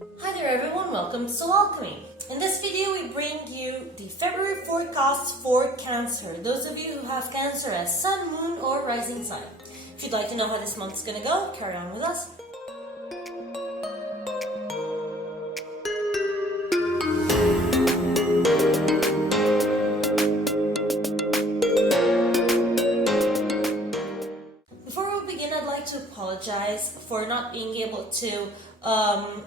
Hi there everyone, welcome to Alchemy. In this video we bring you the February forecast for Cancer, those of you who have Cancer as Sun, Moon or Rising sign. If you'd like to know how this month's gonna go, carry on with us. Before we begin, I'd like to apologize for not being able to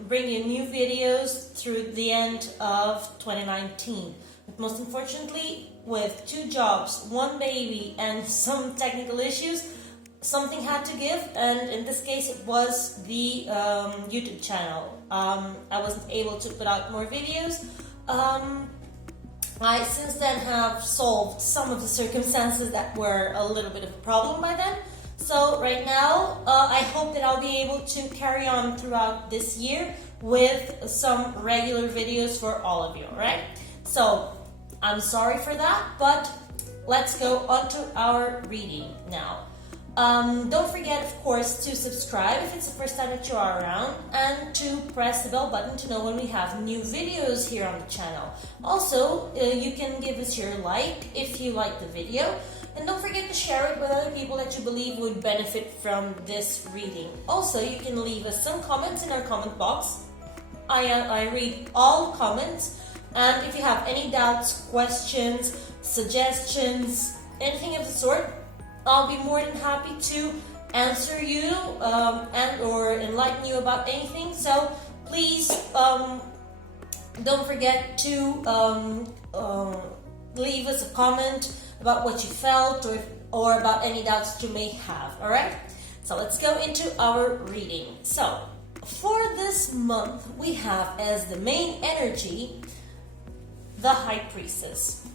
bring you new videos through the end of 2019. But most unfortunately, with 2 jobs, 1 baby, and some technical issues, something had to give, and in this case it was the YouTube channel. I wasn't able to put out more videos. I since then have solved some of the circumstances that were a little bit of a problem by then. So right now, I hope that I'll be able to carry on throughout this year with some regular videos for all of you, right? So I'm sorry for that, but let's go on to our reading now. Don't forget, of course, to subscribe if it's the first time that you are around, and to press the bell button to know when we have new videos here on the channel. Also, you can give us your like if you like the video. And don't forget to share it with other people that you believe would benefit from this reading. Also, you can leave us some comments in our comment box. I read all comments, and if you have any doubts, questions, suggestions, anything of the sort, I'll be more than happy to answer you and or enlighten you about anything. So please don't forget to leave us a comment about what you felt or about any doubts that you may have, alright? So let's go into our reading. So, for this month, we have as the main energy, the High Priestess.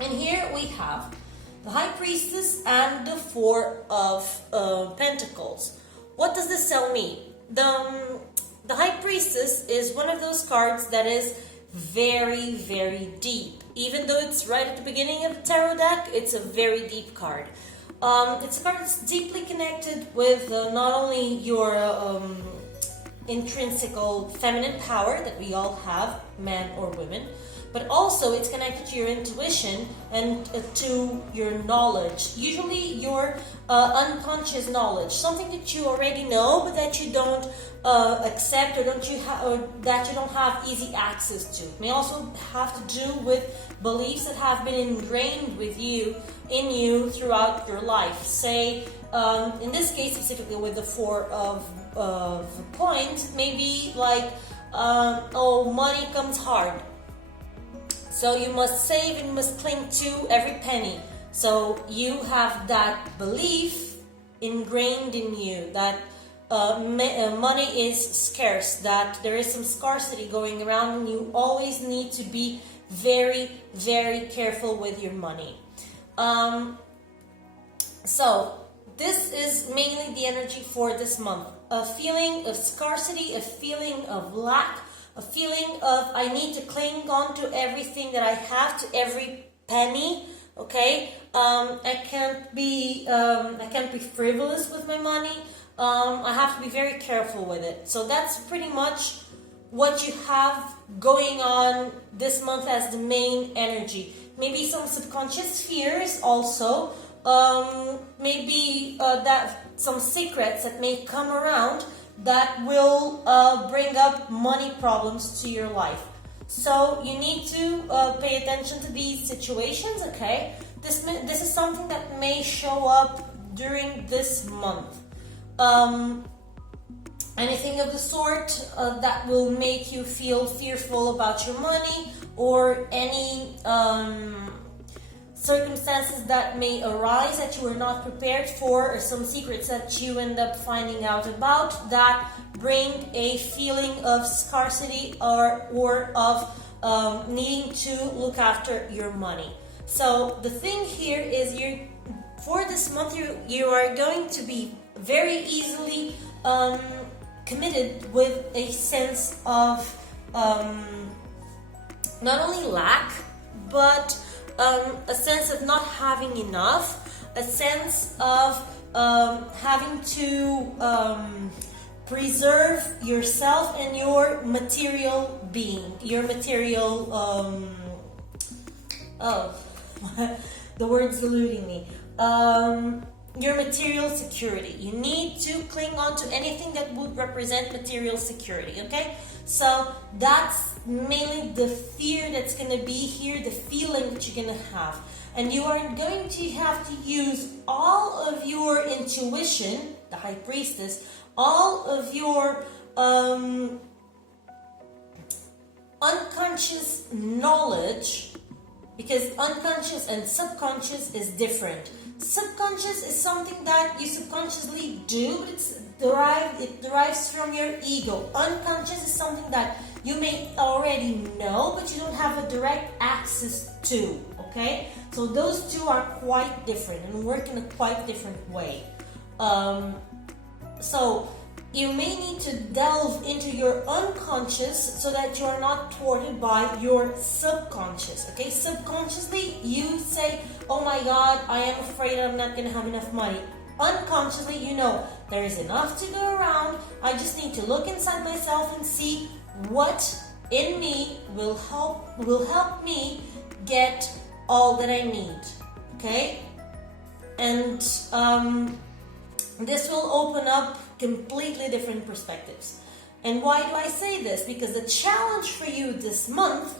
And here we have the High Priestess and the 4 of Pentacles. What does this tell me? The High Priestess is one of those cards that is very, very deep. Even though it's right at the beginning of the tarot deck, it's a very deep card. It's a card that's deeply connected with not only your intrinsical feminine power that we all have, men or women, but also it's connected to your intuition and to your knowledge. Usually your unconscious knowledge, something that you already know but that you don't accept or that you don't have easy access to. It may also have to do with beliefs that have been ingrained in you throughout your life. Say, in this case specifically with the 4 of coins, maybe like, oh, money comes hard. So you must save and must cling to every penny. So you have that belief ingrained in you that money is scarce, that there is some scarcity going around, and you always need to be very, very careful with your money. So this is mainly the energy for this month. A feeling of scarcity, a feeling of lack, a feeling of I need to cling on to everything that I have, to every penny. Okay, I can't be frivolous with my money. I have to be very careful with it. So that's pretty much what you have going on this month as the main energy. Maybe some subconscious fears also. Maybe that some secrets that may come around that will bring up money problems to your life. So you need to pay attention to these situations, okay? This is something that may show up during this month. Anything of the sort that will make you feel fearful about your money, or any circumstances that may arise that you were not prepared for, or some secrets that you end up finding out about that bring a feeling of scarcity or of needing to look after your money. So the thing here is, for this month you are going to be very easily committed with a sense of not only lack, but a sense of not having enough, a sense of having to preserve yourself and your material being, your material, oh, the word's eluding me. Your material security. You need to cling on to anything that would represent material security, okay? So that's mainly the fear that's going to be here, the feeling that you're going to have. And you are going to have to use all of your intuition, the High Priestess, all of your unconscious knowledge, because unconscious and subconscious is different. Subconscious is something that you subconsciously do, but it derives from your ego. Unconscious is something that you may already know, but you don't have a direct access to, okay? So those two are quite different and work in a quite different way. So you may need to delve into your unconscious so that you are not thwarted by your subconscious, okay? Subconsciously, you say, oh my God, I am afraid I'm not going to have enough money. Unconsciously, you know, there is enough to go around. I just need to look inside myself and see what in me will help me get all that I need, okay? And this will open up completely different perspectives. And why do I say this? Because the challenge for you this month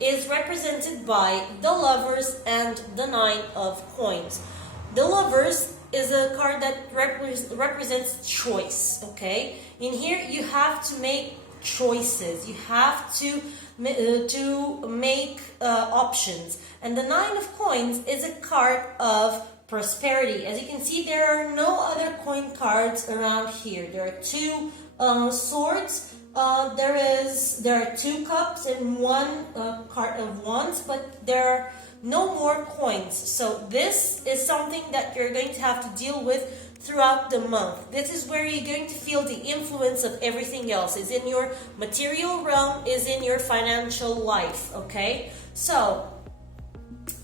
is represented by the Lovers and the Nine of Coins. The Lovers is a card that represents choice, okay? In here you have to make choices. You have to make options. And the Nine of Coins is a card of prosperity. As you can see, there are no other coin cards around here. There are two swords. There are two cups and one card of wands, but there are no more coins. So this is something that you're going to have to deal with throughout the month. This is where you're going to feel the influence of everything else. Is in your material realm, is in your financial life, okay? So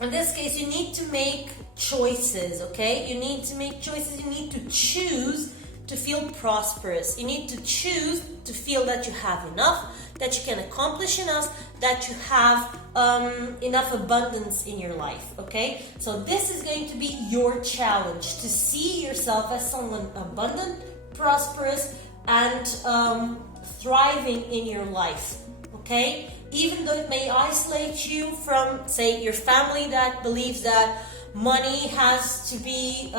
in this case, you need to make choices, okay? You need to make choices. You need to choose to feel prosperous. You need to choose to feel that you have enough, that you can accomplish enough, that you have enough abundance in your life, okay? So this is going to be your challenge, to see yourself as someone abundant, prosperous, and thriving in your life, okay? Even though it may isolate you from, say, your family that believes that money has to be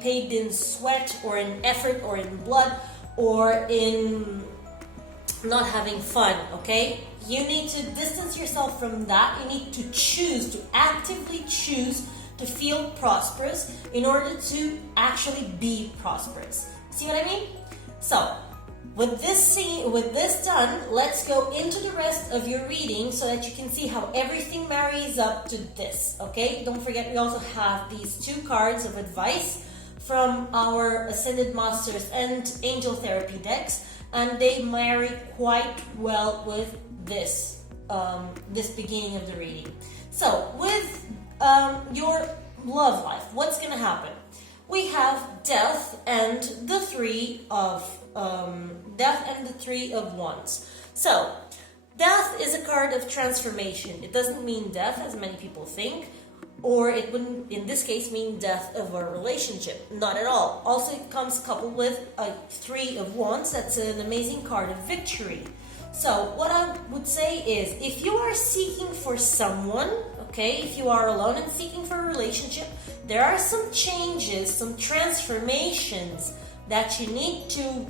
paid in sweat or in effort or in blood or in not having fun, okay? You need to distance yourself from that. You need to choose, to actively choose to feel prosperous in order to actually be prosperous. See what I mean? So, with this done, let's go into the rest of your reading so that you can see how everything marries up to this, okay? Don't forget, we also have these two cards of advice from our Ascended Masters and Angel Therapy decks, and they marry quite well with this, this beginning of the reading. So, with your love life, what's going to happen? We have Death and the Three of Wands. So, Death is a card of transformation. It doesn't mean death, as many people think, or it wouldn't, in this case, mean death of a relationship. Not at all. Also, it comes coupled with a Three of Wands. That's an amazing card of victory. So, what I would say is, if you are seeking for someone, okay, if you are alone and seeking for a relationship, there are some changes, some transformations that you need to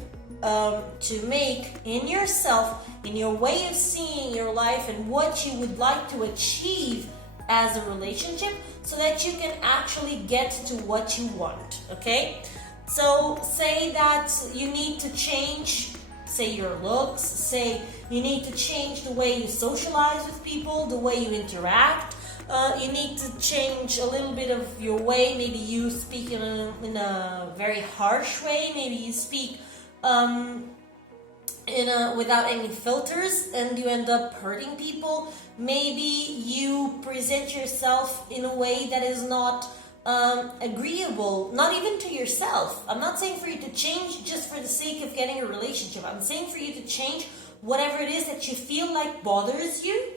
make in yourself, in your way of seeing your life and what you would like to achieve as a relationship, so that you can actually get to what you want, okay? So say that you need to change, say, your looks, say you need to change the way you socialize with people, the way you interact. You need to change a little bit of your way. Maybe you speak in a very harsh way. Maybe you speak without any filters, and you end up hurting people. Maybe you present yourself in a way that is not agreeable, not even to yourself. I'm not saying for you to change just for the sake of getting a relationship. I'm saying for you to change whatever it is that you feel like bothers you,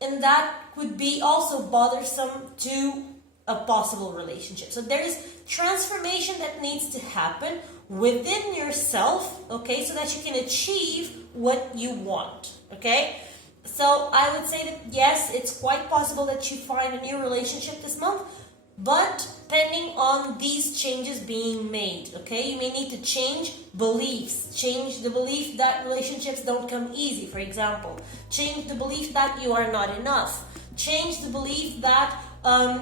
and that would be also bothersome to a possible relationship. So there is transformation that needs to happen within yourself, okay, so that you can achieve what you want, okay? So I would say that yes, it's quite possible that you find a new relationship this month, but depending on these changes being made, okay? You may need to change beliefs. Change the belief that relationships don't come easy, for example. Change the belief that you are not enough. Change the belief that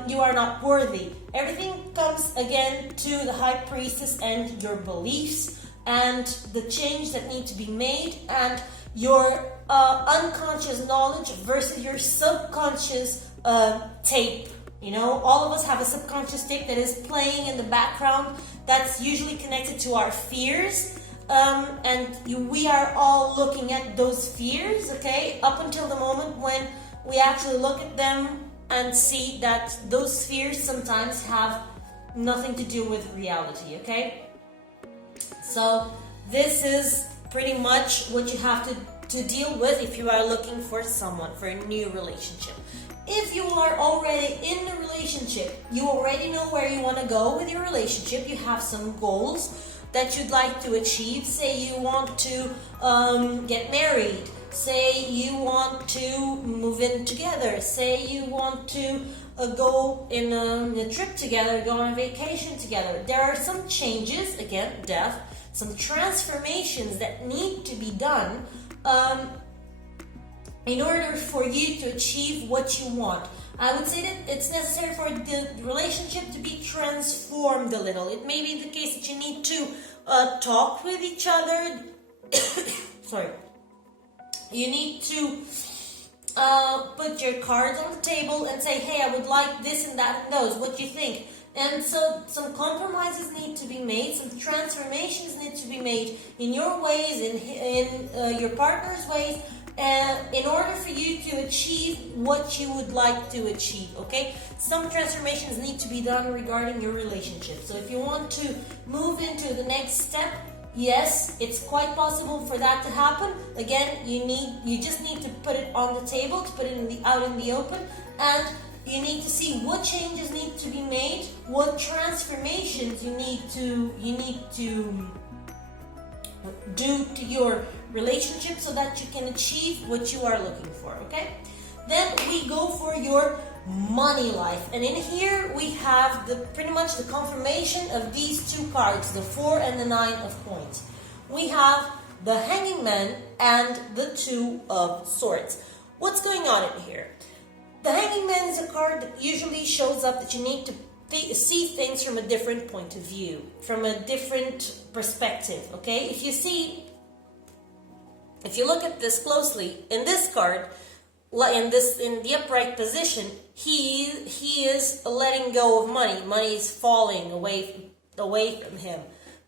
you are not worthy. Everything comes again to the High Priestess and your beliefs and the change that need to be made, and your unconscious knowledge versus your subconscious tape. You know, all of us have a subconscious tape that is playing in the background that's usually connected to our fears. We are all looking at those fears, okay, up until the moment when we actually look at them and see that those fears sometimes have nothing to do with reality, okay? So this is pretty much what you have to deal with if you are looking for someone, for a new relationship. If you are already in a relationship, you already know where you want to go with your relationship, you have some goals that you'd like to achieve. Say you want to get married, say you want to move in together, say you want to go in a trip together, go on a vacation together. There are some changes, again, death, some transformations that need to be done in order for you to achieve what you want. I would say that it's necessary for the relationship to be transformed a little. It may be the case that you need to talk with each other. Sorry. You need to put your cards on the table and say, hey, I would like this and that and those. What do you think? And so some compromises need to be made, some transformations need to be made in your ways, in your partner's ways, in order for you to achieve what you would like to achieve, okay? Some transformations need to be done regarding your relationship. So if you want to move into the next step, yes, it's quite possible for that to happen. Again, you just need to put it on the table, to put it out in the open, and you need to see what changes need to be made, what transformations you need to do to your relationship so that you can achieve what you are looking for, okay? Then we go for your money life, and in here we have pretty much the confirmation of these two cards, the 4 and the 9 of coins. We have the Hanging Man and the 2 of Swords. What's going on in here? The Hanging Man is a card that usually shows up that you need to see things from a different point of view, from a different perspective, okay? If you look at this closely, in this card, in the upright position, he is letting go of money. Money is falling away from him.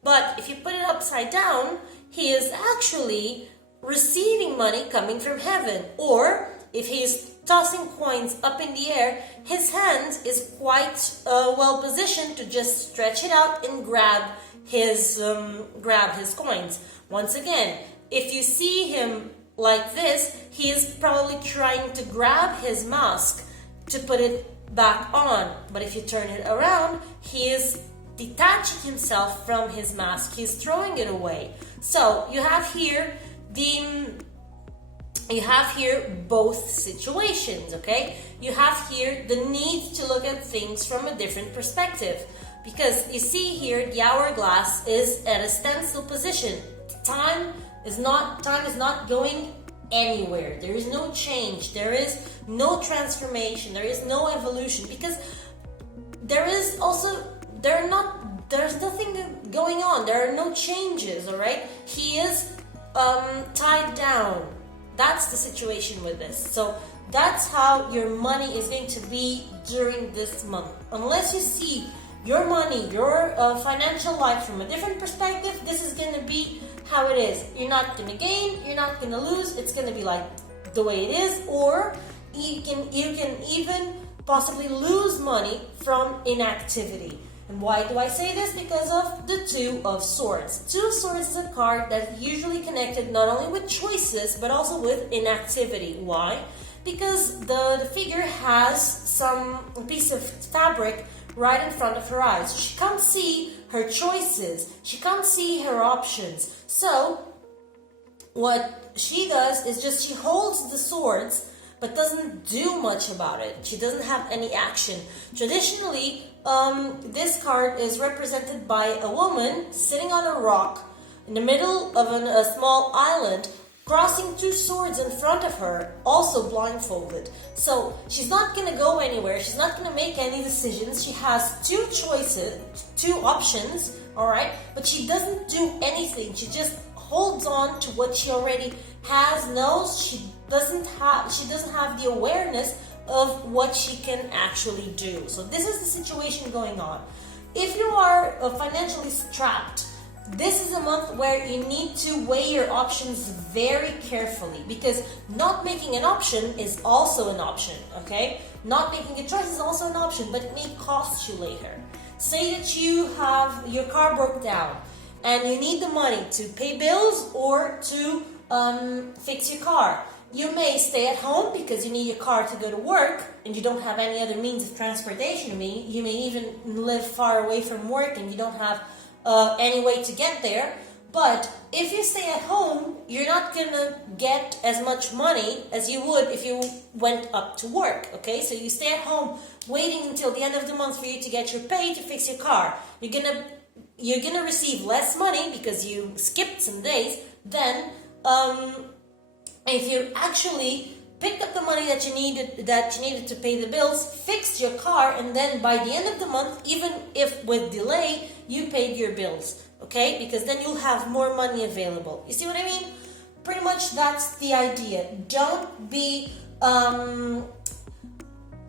But if you put it upside down, he is actually receiving money coming from heaven. Or if he is tossing coins up in the air, his hand is quite well positioned to just stretch it out and grab his coins. Once again, if you see him like this, he is probably trying to grab his mask to put it back on. But if you turn it around, he is detaching himself from his mask. He's throwing it away. So you have here both situations, okay? You have here the need to look at things from a different perspective. Because you see here, the hourglass is at a standstill position. Time is not going anywhere. There is no change. There is no transformation. There is no evolution. Because there's nothing going on. There are no changes, all right? He is tied down. That's the situation with this. So that's how your money is going to be during this month. Unless you see your money, your financial life from a different perspective, this is going to be how it is. You're not going to gain, you're not going to lose. It's going to be like the way it is. Or you can even possibly lose money from inactivity. And why do I say this? Because of the Two of Swords. Two of Swords is a card that's usually connected not only with choices, but also with inactivity. Why? Because the figure has some piece of fabric right in front of her eyes. She can't see her choices. She can't see her options. So what she does is just she holds the swords but doesn't do much about it. She doesn't have any action. Traditionally, this card is represented by a woman sitting on a rock in the middle of a small island, crossing two swords in front of her, also blindfolded. So she's not going to go anywhere. She's not going to make any decisions. She has two choices, two options, all right? But she doesn't do anything. She just holds on to what she already has, knows. She doesn't have the awareness of what she can actually do. So this is the situation going on. If you are financially strapped, this is a month where you need to weigh your options very carefully, because not making an option is also an option, okay? Not making a choice is also an option, but it may cost you later. Say that you have your car broke down and you need the money to pay bills or to fix your car. You may stay at home because you need your car to go to work and you don't have any other means of transportation. You may even live far away from work and you don't have any way to get there. But if you stay at home, you're not gonna get as much money as you would if you went up to work, okay? So you stay at home waiting until the end of the month for you to get your pay to fix your car. You're gonna receive less money because you skipped some days than if you actually picked up the money that you needed to pay the bills, fixed your car, and then by the end of the month, even if with delay, you paid your bills, okay? Because then you'll have more money available. You see what I mean? Pretty much that's the idea. Don't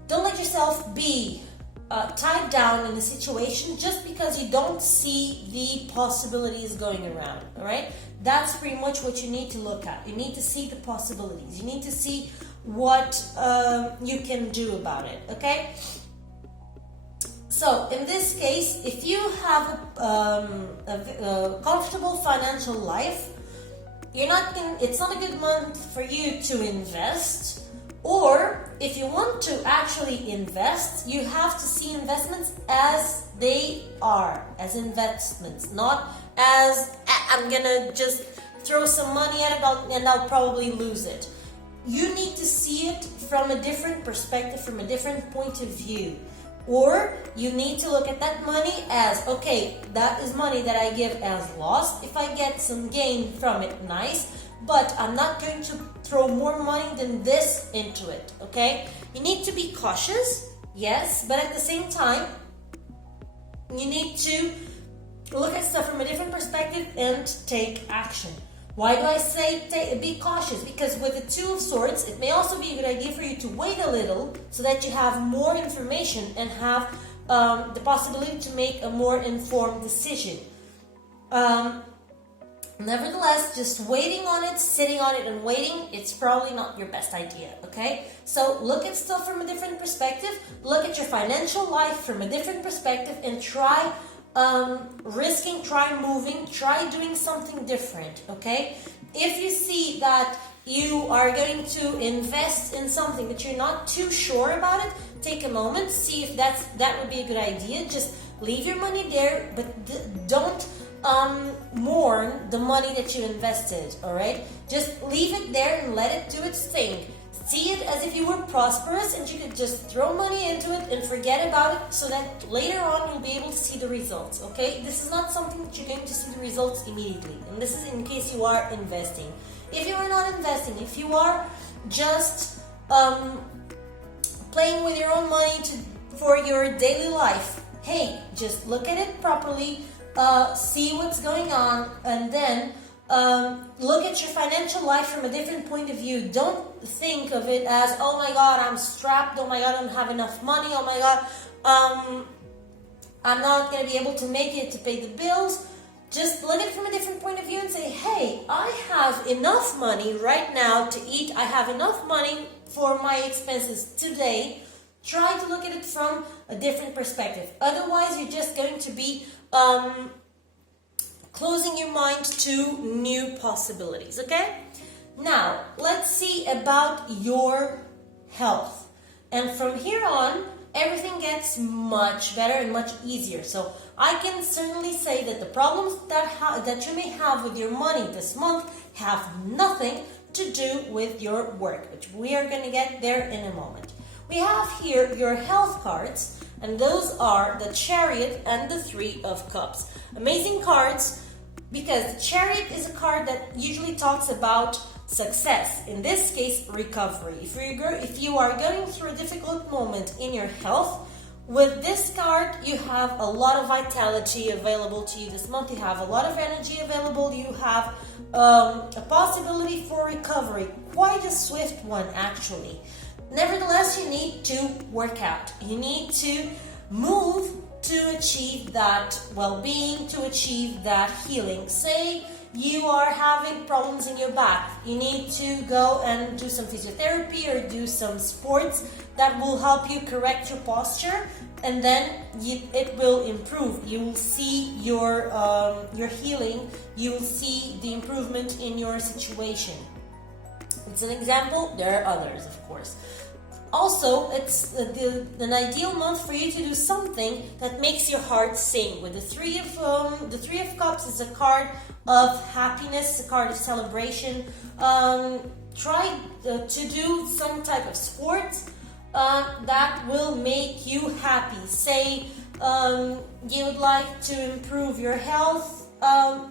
let yourself be tied down in a situation just because you don't see the possibilities going around, all right? That's pretty much what you need to look at. You need to see the possibilities. You need to see what you can do about it, okay? So in this case, if you have a comfortable financial life, it's not a good month for you to invest. Or if you want to actually invest, you have to see investments as they are, as investments, not as I'm gonna just throw some money at it and I'll probably lose it. You need to see it from a different perspective, from a different point of view. Or you need to look at that money as, okay, that is money that I give as lost. If I get some gain from it, nice. But I'm not going to throw more money than this into it, okay? You need to be cautious, yes, but at the same time, you need to look at stuff from a different perspective and take action. Why do I say be cautious? Because with the Two of Swords, it may also be a good idea for you to wait a little so that you have more information and have the possibility to make a more informed decision. Nevertheless, just waiting on it, sitting on it and waiting, it's probably not your best idea, okay? So look at stuff from a different perspective, look at your financial life from a different perspective and try risking, try moving, try doing something different, okay? If you see that you are going to invest in something that you're not too sure about it, take a moment, see if that would be a good idea. Just leave your money there, but don't mourn the money that you invested, all right? Just leave it there and let it do its thing. See it as if you were prosperous and you could just throw money into it and forget about it so that later on you'll be able to see the results, okay? This is not something that you're going to see the results immediately, and this is in case you are investing. If you are not investing, if you are just playing with your own money for your daily life, hey, just look at it properly, see what's going on, and then look at your financial life from a different point of view. Don't think of it as, oh my god, I'm strapped, oh my god, I don't have enough money, oh my god, I'm not going to be able to make it to pay the bills. Just look at it from a different point of view and say, hey, I have enough money right now to eat, I have enough money for my expenses today, Try to look at it from a different perspective. Otherwise, you're just going to be closing your mind to new possibilities, okay? Now, let's see about your health. And from here on, everything gets much better and much easier. So I can certainly say that the problems that you may have with your money this month have nothing to do with your work, which we are going to get there in a moment. We have here your health cards, and those are the Chariot and the Three of Cups. Amazing cards, because the Chariot is a card that usually talks about success, in this case recovery. If you are going through a difficult moment in your health, with this card you have a lot of vitality available to you this month. You have a lot of energy available. You have a possibility for recovery, quite a swift one actually. Nevertheless, you need to work out. You need to move to achieve that well-being, to achieve that healing. Say you are having problems in your back. You need to go and do some physiotherapy or do some sports that will help you correct your posture, and then it will improve. You will see your healing. You will see the improvement in your situation. It's an example. There are others, of course. Also, it's an ideal month for you to do something that makes your heart sing. With the Three of Cups is a card of happiness, a card of celebration. Try to do some type of sport that will make you happy. Say you would like to improve your health.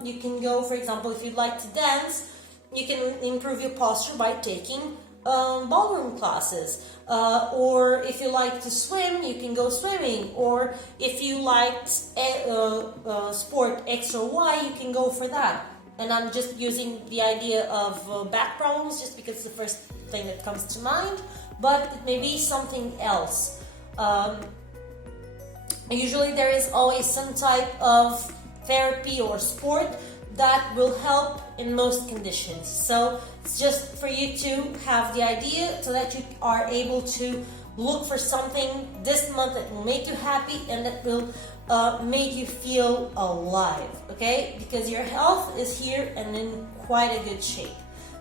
You can go, for example, if you'd like to dance, you can improve your posture by taking ballroom classes. Or if you like to swim, you can go swimming. Or if you like sport X or Y, you can go for that. And I'm just using the idea of back problems just because it's the first thing that comes to mind, but it may be something else. Usually there is always some type of therapy or sport that will help in most conditions. So it's just for you to have the idea so that you are able to look for something this month that will make you happy and that will make you feel alive, okay? Because your health is here and in quite a good shape.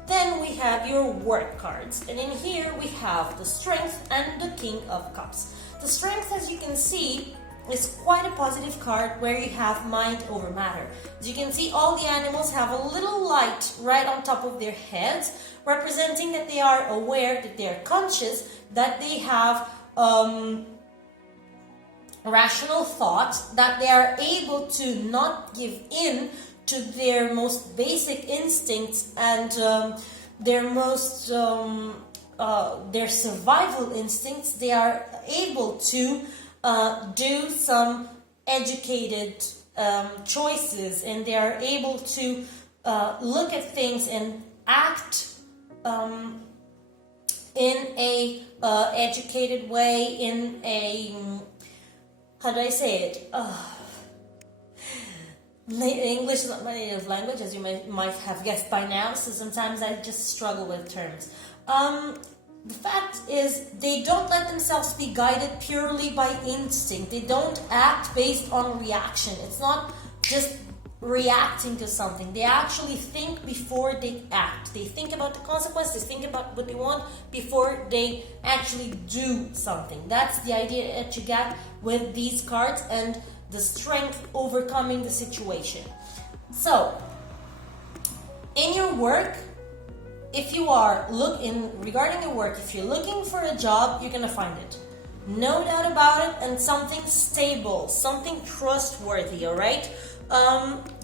Then we have your work cards, and in here we have the Strength and the King of Cups. The Strength, as you can see, is quite a positive card where you have mind over matter. As you can see, all the animals have a little light right on top of their heads, representing that they are aware, that they are conscious, that they have rational thought, that they are able to not give in to their most basic instincts and their survival instincts. They are able to do some educated choices, and they are able to look at things and act in a educated way, in a, how do I say it? English is not my native language, as you might have guessed by now, so sometimes I just struggle with terms. The fact is, they don't let themselves be guided purely by instinct. They don't act based on reaction. It's not just reacting to something. They actually think before they act. They think about the consequences. They think about what they want before they actually do something. That's the idea that you get with these cards, and the Strength overcoming the situation. So, in your work, if you are regarding your work, if you're looking for a job, you're gonna find it. No doubt about it, and something stable, something trustworthy, all right?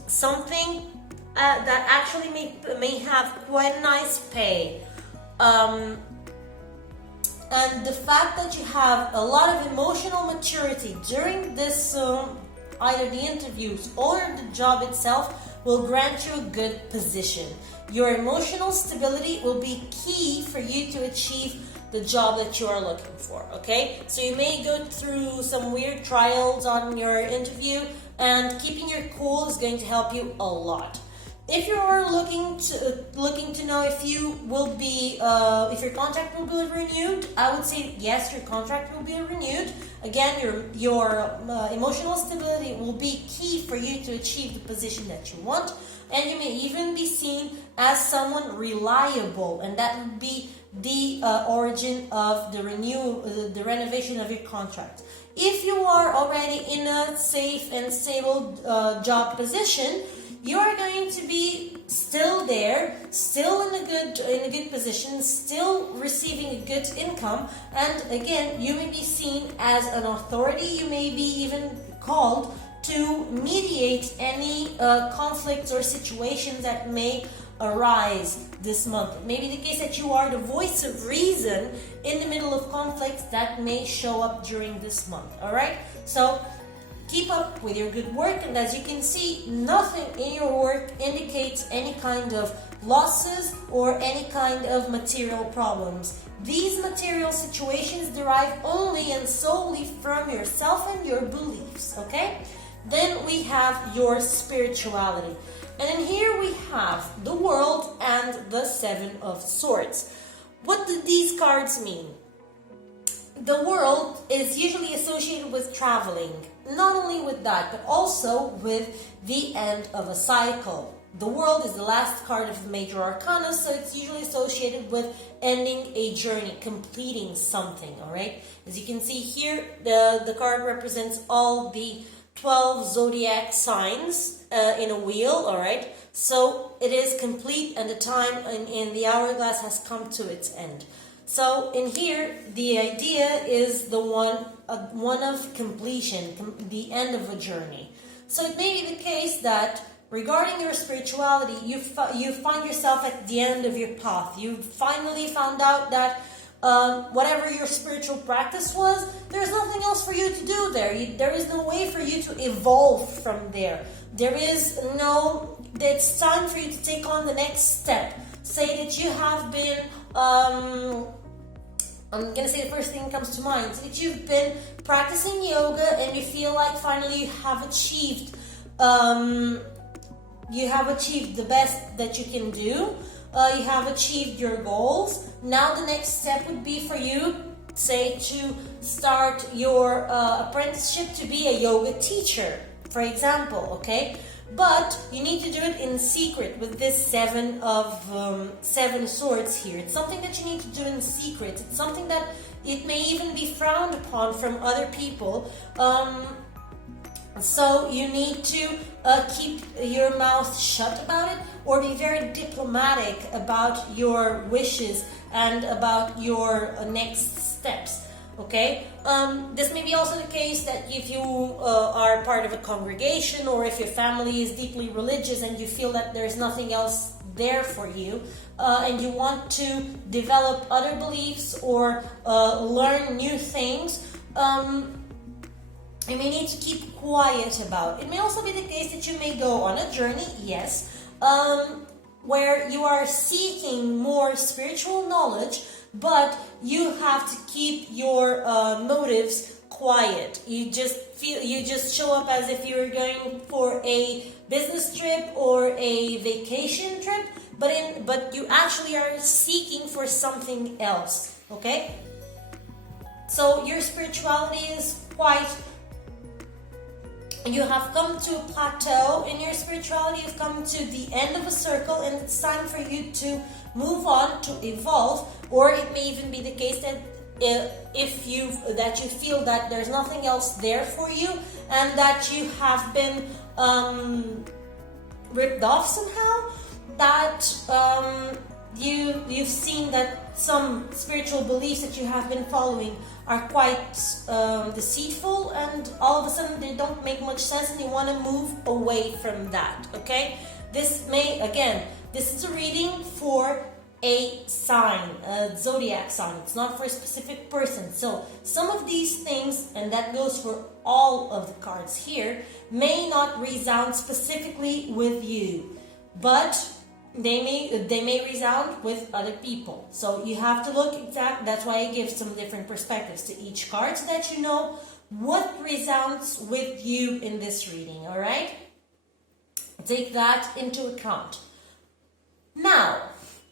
Something that actually may have quite a nice pay. And the fact that you have a lot of emotional maturity during this, either the interviews or the job itself, will grant you a good position. Your emotional stability will be key for you to achieve the job that you are looking for, okay? So you may go through some weird trials on your interview, and keeping your cool is going to help you a lot. If you are looking to know if you will be if your contract will be renewed, I would say yes, your contract will be renewed. Again, your emotional stability will be key for you to achieve the position that you want, and you may even be seen as someone reliable, and that would be the origin of the the renovation of your contract. If you are already in a safe and stable job position, you are going to be still there, still in a good position, still receiving a good income, and again, you may be seen as an authority. You may be even called to mediate any conflicts or situations that may arise this month. It may be the case that you are the voice of reason in the middle of conflicts that may show up during this month. All right, so keep up with your good work, and as you can see, nothing in your work indicates any kind of losses or any kind of material problems. These material situations derive only and solely from yourself and your beliefs, okay? Then we have your spirituality. And in here we have the World and the Seven of Swords. What do these cards mean? The World is usually associated with traveling. Not only with that, but also with the end of a cycle. The World is the last card of the major arcana, so it's usually associated with ending a journey, completing something, all right? As you can see here, the card represents all the 12 zodiac signs in a wheel, all right? So it is complete, and the time in the hourglass has come to its end. So in here, the idea is the one of completion, the end of a journey. So it may be the case that regarding your spirituality, you find yourself at the end of your path. You finally found out that whatever your spiritual practice was, there's nothing else for you to do there. There is no way for you to evolve from there. It's time for you to take on the next step. Say that you have been, I'm going to say the first thing that comes to mind, that you've been practicing yoga and you feel like finally you have achieved the best that you can do. You have achieved your goals. Now the next step would be for you, say, to start your apprenticeship to be a yoga teacher, for example, okay? But you need to do it in secret with this seven swords here. It's something that you need to do in secret. It's something that it may even be frowned upon from other people. So you need to keep your mouth shut about it, or be very diplomatic about your wishes and about your next steps. Okay, this may be also the case that if you are part of a congregation, or if your family is deeply religious and you feel that there's nothing else there for you, and you want to develop other beliefs or learn new things, you may need to keep quiet about it. It may also be the case that you may go on a journey, yes, where you are seeking more spiritual knowledge, but you have to keep your motives quiet. You just show up as if you're going for a business trip or a vacation trip, but you actually are seeking for something else. Okay? So your spirituality is quite. You have come to a plateau in your spirituality. You've come to the end of a circle, and it's time for you to move on, to evolve. Or it may even be the case that you feel that there's nothing else there for you, and that you have been ripped off somehow. That you've seen that some spiritual beliefs that you have been following are quite deceitful, and all of a sudden they don't make much sense, and you want to move away from that. Okay, this is a reading for a sign, a zodiac sign. It's not for a specific person. So some of these things, and that goes for all of the cards here, may not resound specifically with you, but they may resound with other people. So you have to look exact. That's why I give some different perspectives to each card, so that you know what resounds with you in this reading. All right. take that into account. Now,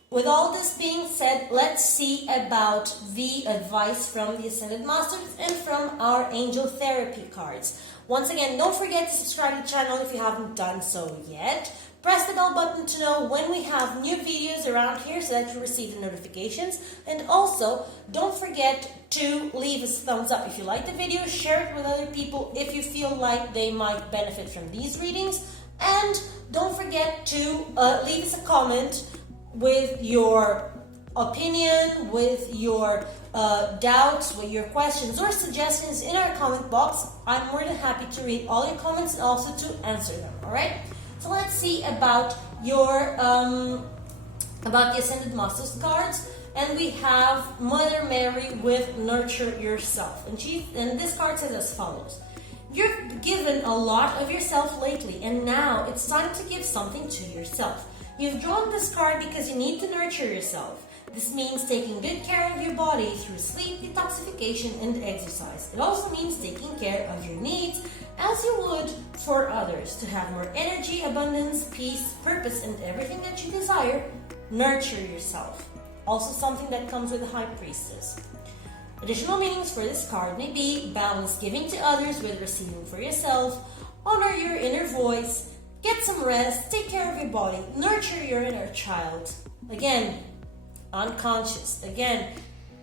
with all this being said, let's see about the advice from the Ascended Masters and from our Angel Therapy cards. Once again, don't forget to subscribe to the channel if you haven't done so yet. Press the bell button to know when we have new videos around here so that you receive the notifications. And also, don't forget to leave us a thumbs up if you like the video. Share it with other people if you feel like they might benefit from these readings. And don't forget to leave us a comment with your opinion, with your doubts, with your questions or suggestions in our comment box. I'm more than happy to read all your comments and also to answer them. All right. So let's see about your about the Ascended Masters cards, and we have Mother Mary with Nurture Yourself, and this card says as follows: you've given a lot of yourself lately, and now it's time to give something to yourself. You've drawn this card because you need to nurture yourself. This means taking good care of your body through sleep, detoxification, and exercise. It also means taking care of your needs as you would for others, to have more energy, abundance, peace, purpose, and everything that you desire. Nurture yourself. Also something that comes with the High Priestess. Additional meanings for this card may be balance giving to others with receiving for yourself, honor your inner voice, get some rest, take care of your body, nurture your inner child. Again, unconscious. Again,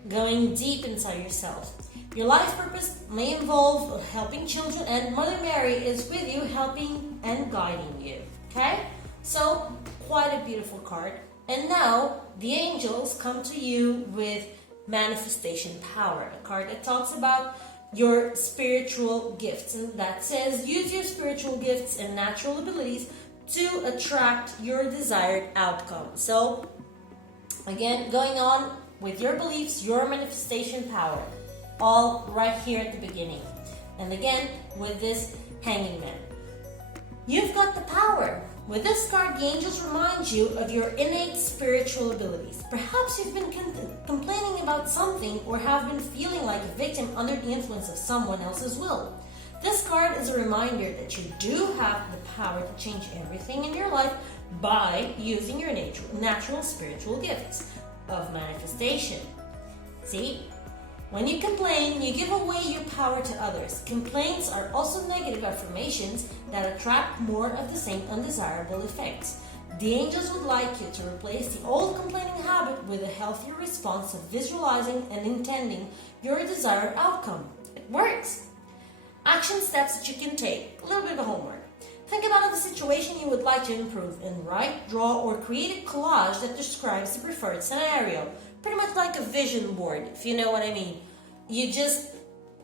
going deep inside yourself. Your life purpose may involve helping children, and Mother Mary is with you, helping and guiding you. Okay? So, quite a beautiful card. And now, the angels come to you with Manifestation Power, a card that talks about your spiritual gifts, and that says use your spiritual gifts and natural abilities to attract your desired outcome. So, again, going on with your beliefs, your manifestation power, all right here at the beginning. And again, with this Hanging Man. You've got the power. With this card, the angels remind you of your innate spiritual abilities. Perhaps you've been complaining about something or have been feeling like a victim under the influence of someone else's will. This card is a reminder that you do have the power to change everything in your life by using your natural spiritual gifts of manifestation. See? When you complain, you give away your power to others. Complaints are also negative affirmations that attract more of the same undesirable effects. The angels would like you to replace the old complaining habit with a healthier response of visualizing and intending your desired outcome. It works. Action steps that you can take. A little bit of homework. Think about the situation you would like to improve and write, draw, or create a collage that describes the preferred scenario. Pretty much like a vision board, if you know what I mean. You just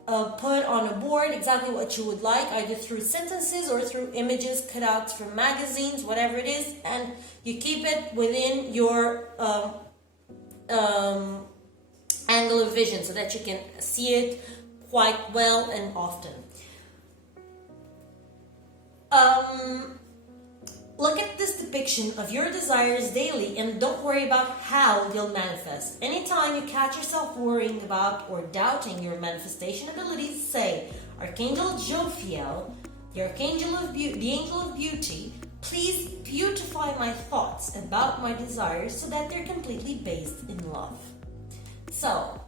put on a board exactly what you would like, either through sentences or through images cut out from magazines, whatever it is, and you keep it within your angle of vision so that you can see it quite well and often. Look at this depiction of your desires daily and don't worry about how they'll manifest. Anytime you catch yourself worrying about or doubting your manifestation abilities, say, Archangel Jophiel, the angel of beauty, please beautify my thoughts about my desires so that they're completely based in love. So,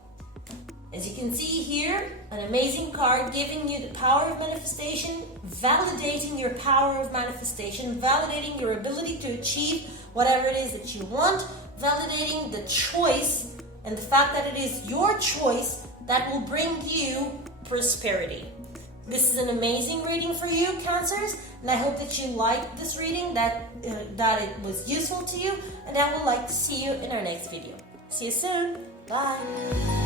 as you can see here, an amazing card giving you the power of manifestation, validating your power of manifestation, validating your ability to achieve whatever it is that you want, validating the choice and the fact that it is your choice that will bring you prosperity. This is an amazing reading for you, Cancers, and I hope that you liked this reading, that it was useful to you, and I would like to see you in our next video. See you soon. Bye.